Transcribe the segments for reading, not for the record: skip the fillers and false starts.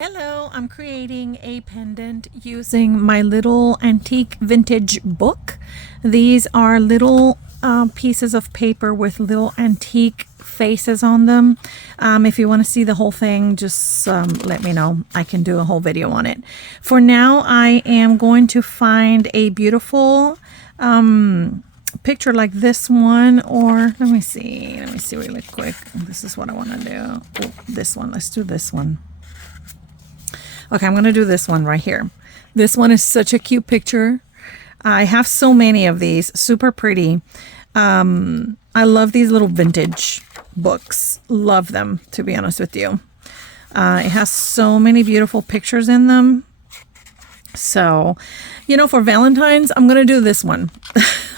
Hello, I'm creating a pendant using my little antique vintage book. These are little pieces of paper with little antique faces on them. If you want to see the whole thing, just let me know. I can do a whole video on it. For now, I am going to find a beautiful picture like this one, or let me see really quick. This is what I want to do. Oh, this one. Let's do this one. Okay, I'm going to do this one right here. This one is such a cute picture. I have so many of these, super pretty. I love these little vintage books. Love them, to be honest with you. It has so many beautiful pictures in them. So, for Valentine's, I'm going to do this one.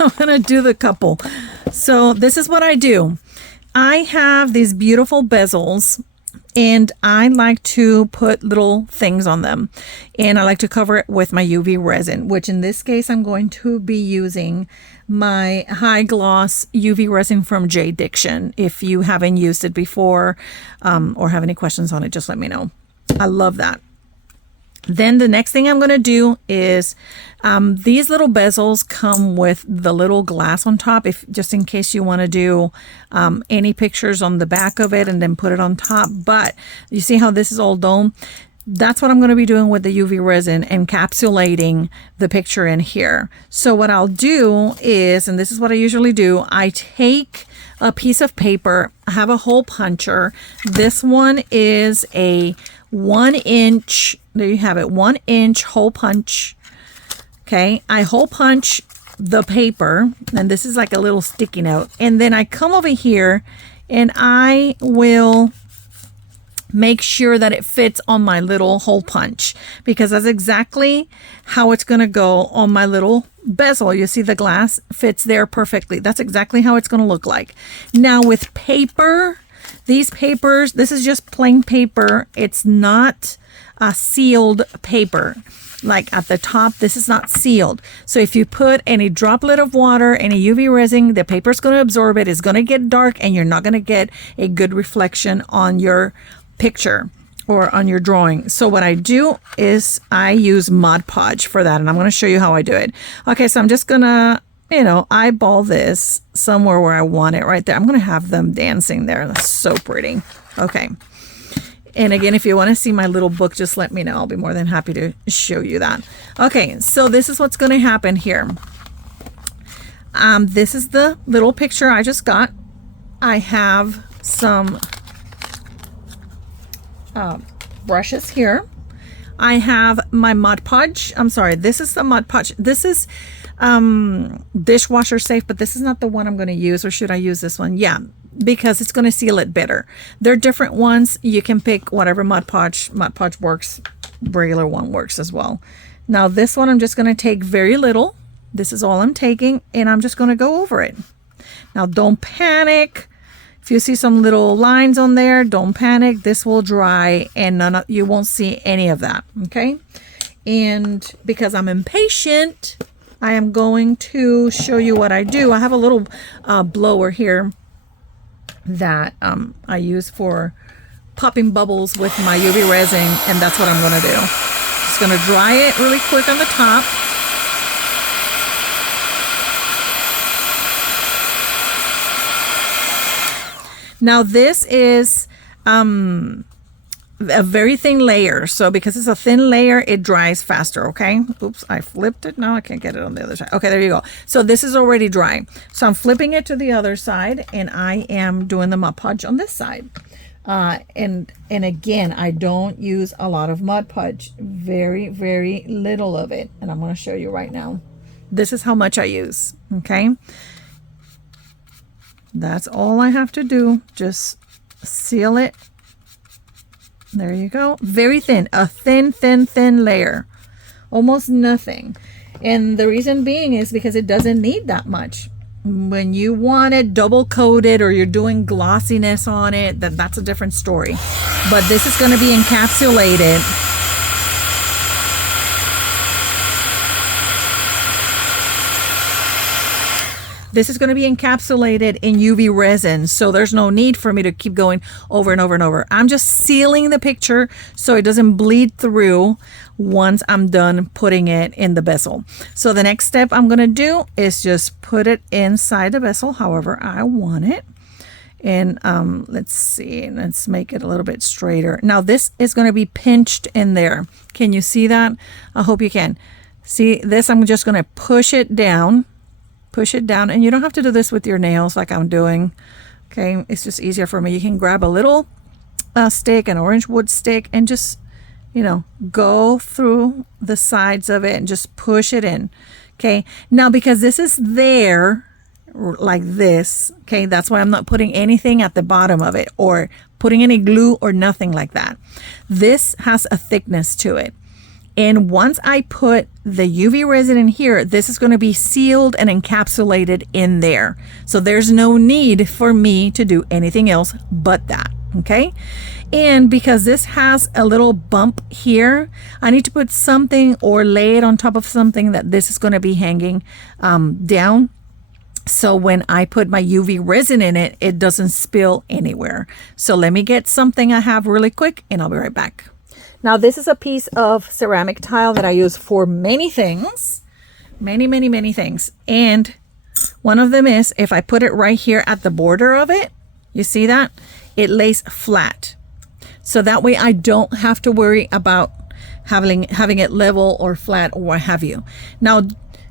I'm going to do the couple. So this is what I do. I have these beautiful bezels, and I like to put little things on them, and I like to cover it with my UV resin, which in this case I'm going to be using my high gloss UV resin from J. Diction. If you haven't used it before or have any questions on it, just let me know. I love that. Then the next thing I'm going to do is these little bezels come with the little glass on top, if just in case you want to do any pictures on the back of it and then put it on top. But you see how this is all dome? That's what I'm going to be doing with the UV resin, encapsulating the picture in here. So what I'll do is, and this is what I usually do, I take a piece of paper, I have a hole puncher. This one is a 1 inch, there you have it, 1 inch hole punch. Okay, I hole punch the paper, and this is like a little sticky note. And then I come over here and I will make sure that it fits on my little hole punch, because that's exactly how it's going to go on my little bezel. You see the glass fits there perfectly. That's exactly how it's going to look like. Now with paper, these papers, this is just plain paper. It's not a sealed paper. Like at the top, this is not sealed. So if you put any droplet of water, any UV resin, the paper is going to absorb it. It's going to get dark, and you're not going to get a good reflection on your picture or on your drawing. So what I do is I use Mod Podge for that, and I'm going to show you how I do it. Okay, so I'm just going to eyeball this somewhere where I want it, right there. I'm going to have them dancing there. That's so pretty. Okay. And again, if you want to see my little book, just let me know. I'll be more than happy to show you that. Okay, so this is what's going to happen here. This is the little picture I just got. I have some brushes here. I have my Mod Podge. I'm sorry, this is the Mod Podge. This is dishwasher safe, but this is not the one I'm going to use. Or should I use this one? Yeah, because it's going to seal it better. They're different ones. You can pick whatever Mod Podge. Mod Podge works. Regular one works as well. Now this one I'm just going to take very little. This is all I'm taking, and I'm just going to go over it. Now don't panic. If you see some little lines on there, don't panic. This will dry, and you won't see any of that. Okay. And because I'm impatient, I am going to show you what I do. I have a little blower here that I use for popping bubbles with my UV resin, and that's what I'm going to do. Just going to dry it really quick on the top. Now this is a very thin layer, so because it's a thin layer, it dries faster. Okay, oops, I flipped it. Now I can't get it on the other side. Okay, there you go. So this is already dry, so I'm flipping it to the other side, and I am doing the Mod Podge on this side. And again, I don't use a lot of Mod Podge, very little of it, and I'm going to show you right now. This is how much I use. Okay, that's all I have to do. Just seal it. There you go. Very thin. A thin layer. Almost nothing. And the reason being is because it doesn't need that much. When you want it double coated or you're doing glossiness on it, that's a different story. But this is going to be encapsulated. This is going to be encapsulated in UV resin, so there's no need for me to keep going over and over and over. I'm just sealing the picture so it doesn't bleed through once I'm done putting it in the bezel. So the next step I'm going to do is just put it inside the bezel however I want it. And let's see, let's make it a little bit straighter. Now this is going to be pinched in there. Can you see that? I hope you can. See this? I'm just going to push it down, and you don't have to do this with your nails like I'm doing. Okay, it's just easier for me. You can grab a little stick, an orange wood stick, and just, you know, go through the sides of it and just push it in. Okay, now because this is there like this, okay, that's why I'm not putting anything at the bottom of it or putting any glue or nothing like that. This has a thickness to it, and once I put the UV resin in here, this is going to be sealed and encapsulated in there, so there's no need for me to do anything else but that. Okay, and because this has a little bump here, I need to put something or lay it on top of something that this is going to be hanging down. So when I put my UV resin in it, it doesn't spill anywhere. So let me get something I have really quick and I'll be right back. Now this is a piece of ceramic tile that I use for many things, many things. And one of them is if I put it right here at the border of it, you see that? It lays flat. So that way I don't have to worry about having it level or flat or what have you. Now,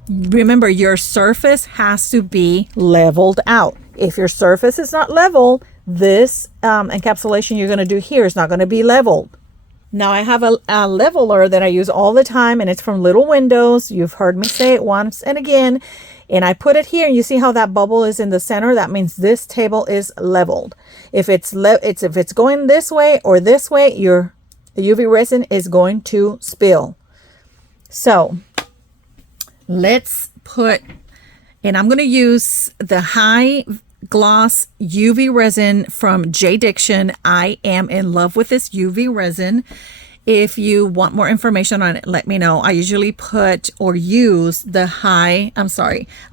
remember, your surface has to be leveled out. If your surface is not level, this encapsulation you're going to do here is not going to be leveled. Now I have a leveler that I use all the time, and it's from Little Windows. You've heard me say it once and again. And I put it here, and you see how that bubble is in the center? That means this table is leveled. If it's going this way or this way, the UV resin is going to spill. So let's put, and I'm going to use the high gloss UV resin from J Diction. I am in love with this UV resin. If you want more information on it, let me know. I usually put or use I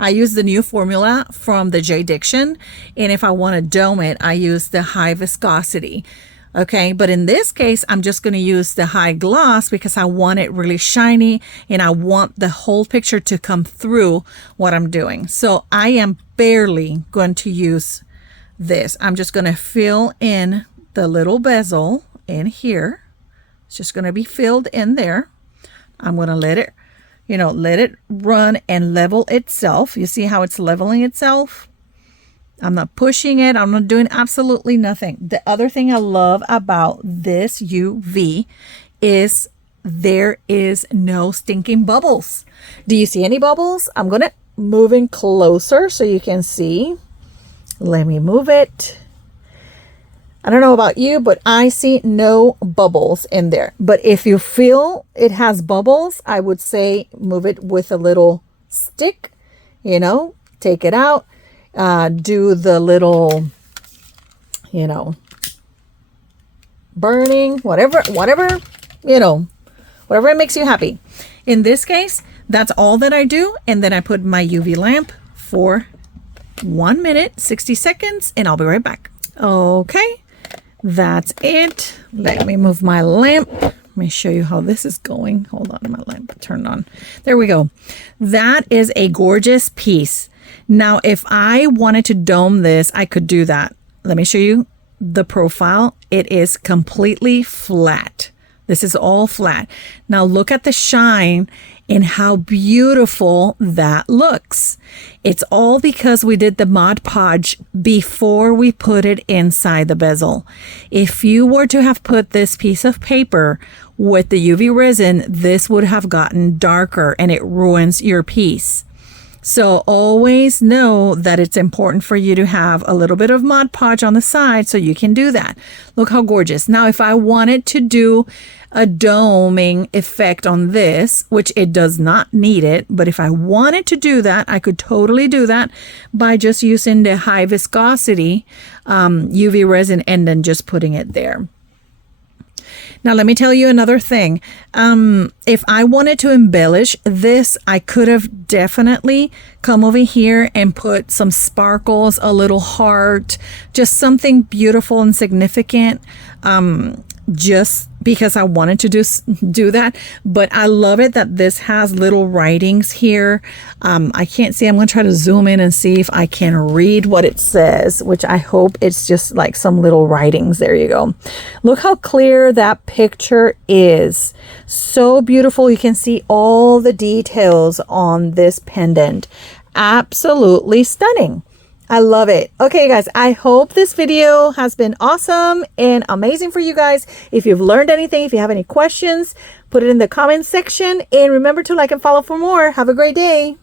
use the new formula from the J Diction. And if I want to dome it, I use the high viscosity. Okay, but in this case, I'm just going to use the high gloss because I want it really shiny and I want the whole picture to come through what I'm doing. So I am barely going to use this. I'm just going to fill in the little bezel in here. It's just going to be filled in there. I'm going to let it run and level itself. You see how it's leveling itself? I'm not pushing it. I'm not doing absolutely nothing. The other thing I love about this UV is there is no stinking bubbles. Do you see any bubbles? I'm going to move in closer so you can see. Let me move it. I don't know about you, but I see no bubbles in there. But if you feel it has bubbles, I would say move it with a little stick, take it out. Do the little, burning, whatever it makes you happy. In this case, that's all that I do. And then I put my UV lamp for 1 minute, 60 seconds, and I'll be right back. Okay, that's it. Let me move my lamp. Let me show you how this is going. Hold on, my lamp turned on. There we go. That is a gorgeous piece. Now, if I wanted to dome this, I could do that. Let me show you the profile. It is completely flat. This is all flat. Now look at the shine and how beautiful that looks. It's all because we did the Mod Podge before we put it inside the bezel. If you were to have put this piece of paper with the UV resin, this would have gotten darker and it ruins your piece. So always know that it's important for you to have a little bit of Mod Podge on the side so you can do that. Look how gorgeous. Now, if I wanted to do a doming effect on this, which it does not need it, but if I wanted to do that, I could totally do that by just using the high viscosity UV resin and then just putting it there. Now, let me tell you another thing. If I wanted to embellish this, I could have definitely come over here and put some sparkles, a little heart, just something beautiful and significant. Just because I wanted to do that, but I love it that this has little writings here. I can't see. I'm going to try to zoom in and see if I can read what it says, which I hope it's just like some little writings. There you go. Look how clear that picture is. So beautiful. You can see all the details on this pendant. Absolutely stunning. I love it. Okay, guys, I hope this video has been awesome and amazing for you guys. If you've learned anything, if you have any questions, put it in the comments section. And remember to like and follow for more. Have a great day.